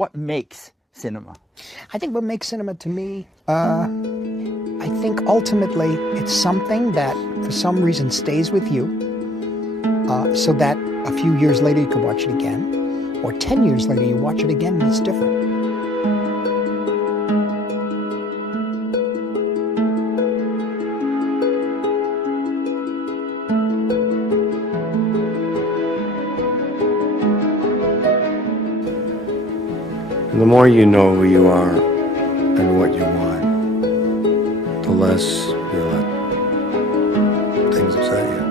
What makes cinema? I think what makes cinema to me, I think ultimately it's something that for some reason stays with you, so that a few years later you could watch it again, or 10 years later you watch it again and it's different. The more you know who you are and what you want, the less you let things upset you.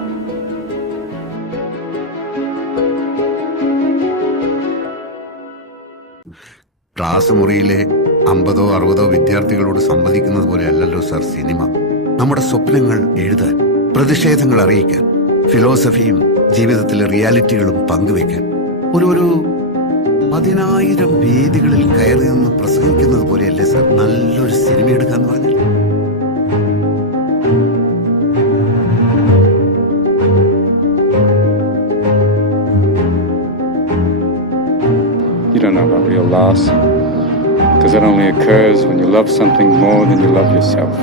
Class മുറിയിലെ 50-60 വിദ്യാർത്ഥികളോട് സംവദിക്കുന്നത് പോലെ അല്ലല്ലോ sir cinema. നമ്മുടെ സ്വപ്നങ്ങൾ എഴുതാൻ, പ്രതിഷേധങ്ങൾ അറിയിക്കാൻ, ഫിലോസഫിയും ജീവിതത്തിലെ റിയാലിറ്റികളും പങ്കുവെക്കാൻ ഒരു 10,000 വേദികളിൽ കയറി നിന്ന് പ്രസംഗിക്കുന്നത് പോലെയല്ലേ സർ നല്ലൊരു സിനിമ എടുക്കാന്ന് പറഞ്ഞാൽ. You don't know about real loss, because it only occurs when you love something more than you love yourself.